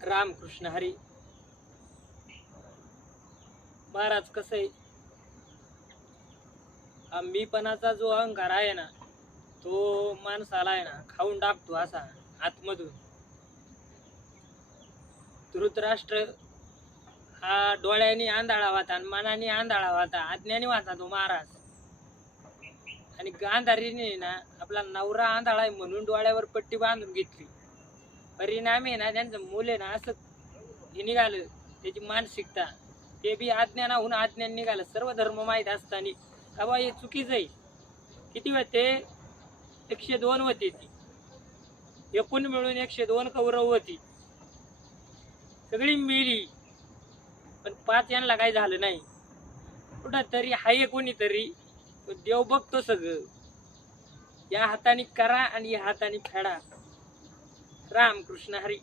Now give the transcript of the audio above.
रामकृष्ण हरी. महाराज कसं आहे, मीपणाचा जो अहंकार आहे ना, तो माणसाला आहे ना खाऊन टाकतो असा आतमधून. धृतराष्ट्र हा डोळ्याने आंधळा होता आणि मनाने आंधळा होता, अज्ञानी होता तो महाराज. आणि गांधारीने ना आपला नवरा आंधळा आहे म्हणून डोळ्यावर पट्टी बांधून घेतली. परिणामी ना त्यांचं मुले ना असं हे निघालं, त्याची मानसिकता ते बी अज्ञानाहून अज्ञान निघालं. सर्व धर्म माहीत असताना का बा हे चुकीचं आहे. किती होते? 102 होती ती. एकूण मिळून 102 कौरव होती, सगळी मिली. पण 5 यांना काही झालं नाही. कुठं तरी हाय कोणीतरी, देव बघतो सगळं. या हाताने करा आणि या हाताने फेडा. रामकृष्ण हरी.